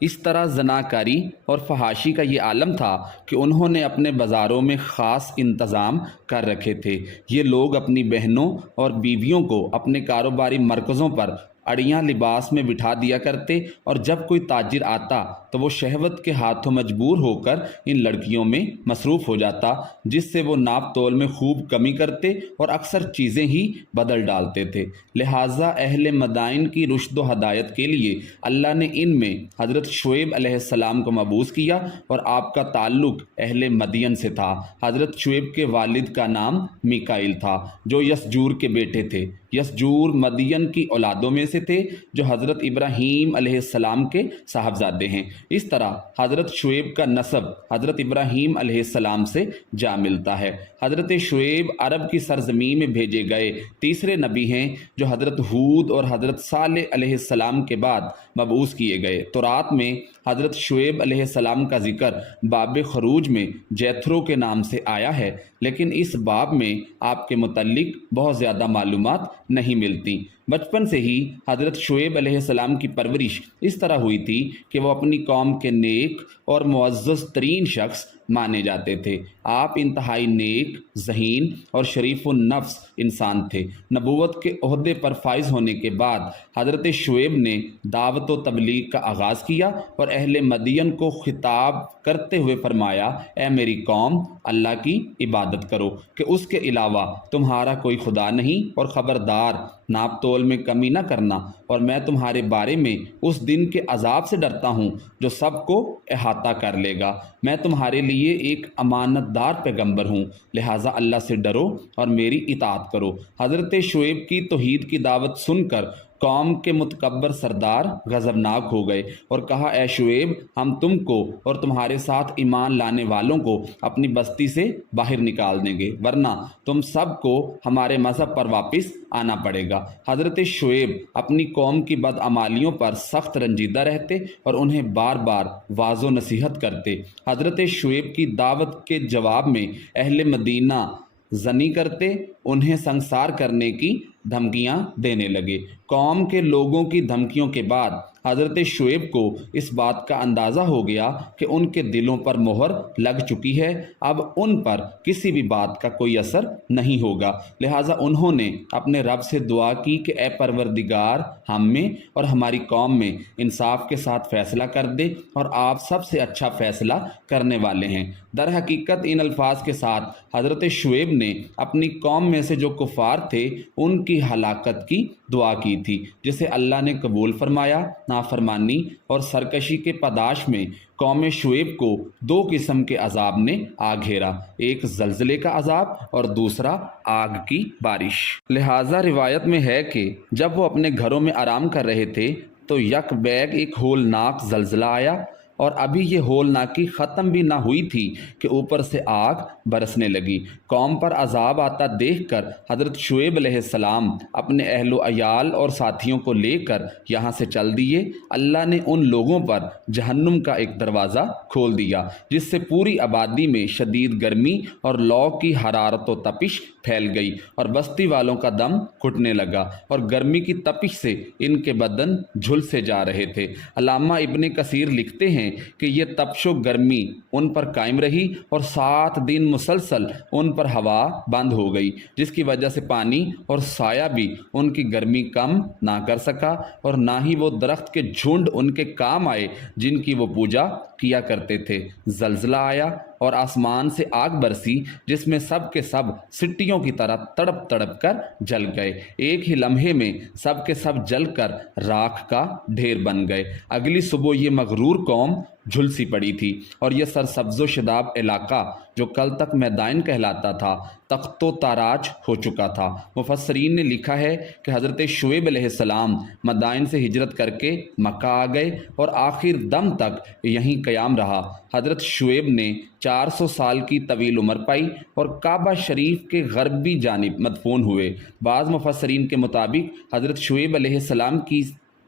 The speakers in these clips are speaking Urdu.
اس طرح زناکاری اور فحاشی کا یہ عالم تھا کہ انہوں نے اپنے بازاروں میں خاص انتظام کر رکھے تھے۔ یہ لوگ اپنی بہنوں اور بیویوں کو اپنے کاروباری مرکزوں پر اڑیاں لباس میں بٹھا دیا کرتے، اور جب کوئی تاجر آتا تو وہ شہوت کے ہاتھوں مجبور ہو کر ان لڑکیوں میں مصروف ہو جاتا، جس سے وہ ناپ تول میں خوب کمی کرتے اور اکثر چیزیں ہی بدل ڈالتے تھے۔ لہٰذا اہل مدائن کی رشد و ہدایت کے لیے اللہ نے ان میں حضرت شعیب علیہ السلام کو مبعوث کیا، اور آپ کا تعلق اہل مدین سے تھا۔ حضرت شعیب کے والد کا نام میکائیل تھا، جو یسجور کے بیٹے تھے۔ یسجور مدین کی اولادوں میں سے تھے، جو حضرت ابراہیم علیہ السلام کے صاحبزادے ہیں۔ اس طرح حضرت شعیب کا نسب حضرت ابراہیم علیہ السلام سے جا ملتا ہے۔ حضرت شعیب عرب کی سرزمین میں بھیجے گئے تیسرے نبی ہیں، جو حضرت ہود اور حضرت صالح علیہ السلام کے بعد مبعوث کیے گئے۔ تورات میں حضرت شعیب علیہ السلام کا ذکر باب خروج میں جیتھرو کے نام سے آیا ہے، لیکن اس باب میں آپ کے متعلق بہت زیادہ معلومات نہیں ملتی۔ بچپن سے ہی حضرت شعیب علیہ السلام کی پرورش اس طرح ہوئی تھی کہ وہ اپنی قوم کے نیک اور معزز ترین شخص مانے جاتے تھے۔ آپ انتہائی نیک، ذہین اور شریف النفس انسان تھے۔ نبوت کے عہدے پر فائز ہونے کے بعد حضرت شعیب نے دعوت و تبلیغ کا آغاز کیا اور اہل مدین کو خطاب کرتے ہوئے فرمایا، اے میری قوم، اللہ کی عبادت کرو کہ اس کے علاوہ تمہارا کوئی خدا نہیں، اور خبردار ناپ تول میں کمی نہ کرنا، اور میں تمہارے بارے میں اس دن کے عذاب سے ڈرتا ہوں جو سب کو احاطہ کر لے گا۔ میں تمہارے لیے ایک امانت دار پیغمبر ہوں، لہٰذا اللہ سے ڈرو اور میری اطاعت کرو۔ حضرت شعیب کی توحید کی دعوت سن کر قوم کے متکبر سردار غضبناک ہو گئے اور کہا، اے شعیب، ہم تم کو اور تمہارے ساتھ ایمان لانے والوں کو اپنی بستی سے باہر نکال دیں گے، ورنہ تم سب کو ہمارے مذہب پر واپس آنا پڑے گا۔ حضرت شعیب اپنی قوم کی بدعمالیوں پر سخت رنجیدہ رہتے اور انہیں بار بار واعظ و نصیحت کرتے۔ حضرت شعیب کی دعوت کے جواب میں اہل مدینہ زنی کرتے، انہیں سنسار کرنے کی دھمکیاں دینے لگے۔ قوم کے لوگوں کی دھمکیوں کے بعد حضرت شعیب کو اس بات کا اندازہ ہو گیا کہ ان کے دلوں پر مہر لگ چکی ہے، اب ان پر کسی بھی بات کا کوئی اثر نہیں ہوگا۔ لہٰذا انہوں نے اپنے رب سے دعا کی کہ اے پروردگار، ہم میں اور ہماری قوم میں انصاف کے ساتھ فیصلہ کر دے، اور آپ سب سے اچھا فیصلہ کرنے والے ہیں۔ در حقیقت ان الفاظ کے ساتھ حضرت شعیب نے اپنی قوم میں سے جو کفار تھے ان کی ہلاکت کی دعا کی تھی، جسے اللہ نے قبول فرمایا۔ نافرمانی اور سرکشی کے پاداش میں قوم شعیب کو دو قسم کے عذاب نے آ گھیرا، ایک زلزلے کا عذاب اور دوسرا آگ کی بارش۔ لہٰذا روایت میں ہے کہ جب وہ اپنے گھروں میں آرام کر رہے تھے تو یک بیگ ایک ہولناک زلزلہ آیا، اور ابھی یہ ہولناکی ختم بھی نہ ہوئی تھی کہ اوپر سے آگ برسنے لگی۔ قوم پر عذاب آتا دیکھ کر حضرت شعیب علیہ السلام اپنے اہل و عیال اور ساتھیوں کو لے کر یہاں سے چل دیے۔ اللہ نے ان لوگوں پر جہنم کا ایک دروازہ کھول دیا، جس سے پوری آبادی میں شدید گرمی اور لو کی حرارت و تپش پھیل گئی، اور بستی والوں کا دم گھٹنے لگا، اور گرمی کی تپش سے ان کے بدن جھلسے جا رہے تھے۔ علامہ ابن کثیر لکھتے ہیں کہ یہ تپش و گرمی ان پر قائم رہی، اور 7 دن مسلسل ان پر ہوا بند ہو گئی، جس کی وجہ سے پانی اور سایہ بھی ان کی گرمی کم نہ کر سکا، اور نہ ہی وہ درخت کے جھنڈ ان کے کام آئے جن کی وہ پوجا کیا کرتے تھے۔ زلزلہ آیا اور آسمان سے آگ برسی، جس میں سب کے سب سٹیوں کی طرح تڑپ تڑپ کر جل گئے۔ ایک ہی لمحے میں سب کے سب جل کر راکھ کا ڈھیر بن گئے۔ اگلی صبح یہ مغرور قوم جھلسی پڑی تھی، اور یہ سرسبز و شداب علاقہ جو کل تک میدان کہلاتا تھا تخت و تاراج ہو چکا تھا۔ مفسرین نے لکھا ہے کہ حضرت شعیب علیہ السلام مدائن سے ہجرت کر کے مکہ آ گئے اور آخر دم تک یہیں قیام رہا۔ حضرت شعیب نے 400 سال کی طویل عمر پائی اور کعبہ شریف کے غربی جانب مدفون ہوئے۔ بعض مفسرین کے مطابق حضرت شعیب علیہ السلام کی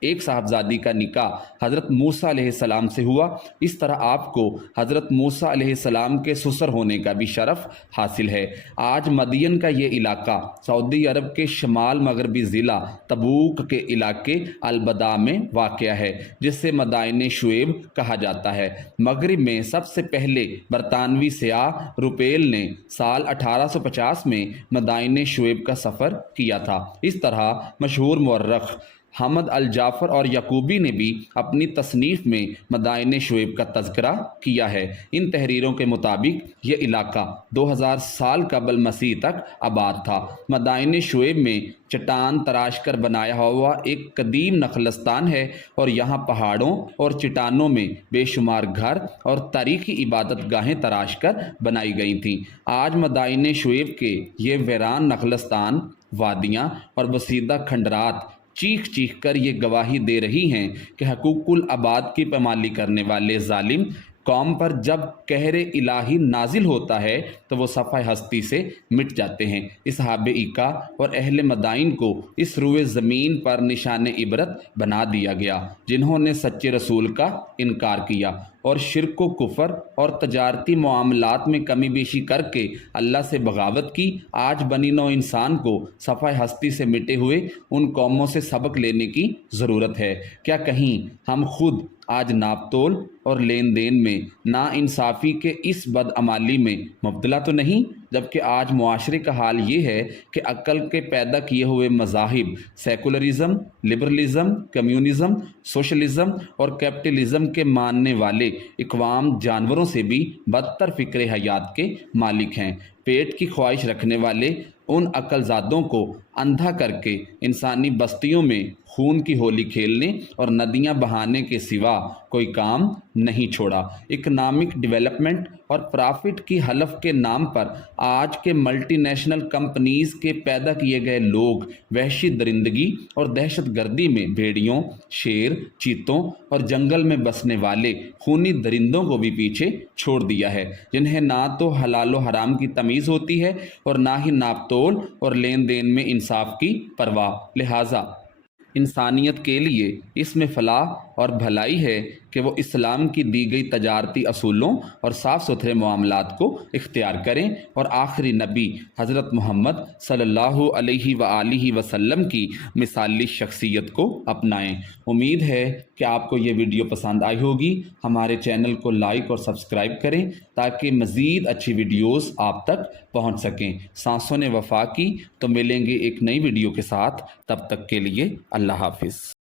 ایک صاحبزادی کا نکاح حضرت موسیٰ علیہ السلام سے ہوا، اس طرح آپ کو حضرت موسیٰ علیہ السلام کے سسر ہونے کا بھی شرف حاصل ہے۔ آج مدین کا یہ علاقہ سعودی عرب کے شمال مغربی ضلع تبوک کے علاقے البدا میں واقع ہے، جس سے مدائن شعیب کہا جاتا ہے۔ مغرب میں سب سے پہلے برطانوی سیاح روپیل نے سال 1850 میں مدائن شعیب کا سفر کیا تھا۔ اس طرح مشہور مورخ حمد الجعفر اور یعقوبی نے بھی اپنی تصنیف میں مدائن شعیب کا تذکرہ کیا ہے۔ ان تحریروں کے مطابق یہ علاقہ 2000 سال قبل مسیح تک آباد تھا۔ مدائن شعیب میں چٹان تراش کر بنایا ہوا ایک قدیم نخلستان ہے اور یہاں پہاڑوں اور چٹانوں میں بے شمار گھر اور تاریخی عبادت گاہیں تراش کر بنائی گئی تھیں۔ آج مدائن شعیب کے یہ ویران نخلستان، وادیاں اور بسیدہ کھنڈرات چیخ چیخ کر یہ گواہی دے رہی ہیں کہ حقوق العباد کی پامالی کرنے والے ظالم قوم پر جب قہر الہی نازل ہوتا ہے تو وہ صفحہ ہستی سے مٹ جاتے ہیں۔ اصحاب ایکا اور اہل مدائن کو اس روئے زمین پر نشان عبرت بنا دیا گیا، جنہوں نے سچے رسول کا انکار کیا اور شرک و کفر اور تجارتی معاملات میں کمی بیشی کر کے اللہ سے بغاوت کی۔ آج بنی نوع انسان کو صفحہ ہستی سے مٹے ہوئے ان قوموں سے سبق لینے کی ضرورت ہے۔ کیا کہیں ہم خود آج ناپ تول اور لین دین میں نا انصافی کے اس بدعمالی میں مبتلا تو نہیں؟ جبکہ آج معاشرے کا حال یہ ہے کہ عقل کے پیدا کیے ہوئے مذاہب سیکولرزم، لبرلزم، کمیونزم، سوشلزم اور کیپٹلزم کے ماننے والے اقوام جانوروں سے بھی بدتر فکر حیات کے مالک ہیں۔ پیٹ کی خواہش رکھنے والے ان عقل زادوں کو اندھا کر کے انسانی بستیوں میں خون کی ہولی کھیلنے اور ندیاں بہانے کے سوا کوئی کام نہیں چھوڑا۔ اکنامک ڈیولپمنٹ اور پرافٹ کی حلف کے نام پر آج کے ملٹی نیشنل کمپنیز کے پیدا کیے گئے لوگ وحشی درندگی اور دہشت گردی میں بھیڑیوں، شیر، چیتوں اور جنگل میں بسنے والے خونی درندوں کو بھی پیچھے چھوڑ دیا ہے، جنہیں نہ تو حلال و حرام کی تمیز ہوتی ہے اور نہ ہی ناپ تول اور لین دین میں انصاف کی پرواہ۔ لہٰذا انسانیت کے لیے اس میں فلاح اور بھلائی ہے کہ وہ اسلام کی دی گئی تجارتی اصولوں اور صاف ستھرے معاملات کو اختیار کریں اور آخری نبی حضرت محمد صلی اللہ علیہ وآلہ وسلم کی مثالی شخصیت کو اپنائیں۔ امید ہے کہ آپ کو یہ ویڈیو پسند آئی ہوگی۔ ہمارے چینل کو لائک اور سبسکرائب کریں تاکہ مزید اچھی ویڈیوز آپ تک پہنچ سکیں۔ سانسوں نے وفا کی، تو ملیں گے ایک نئی ویڈیو کے ساتھ، تب تک کے لیے اللہ حافظ۔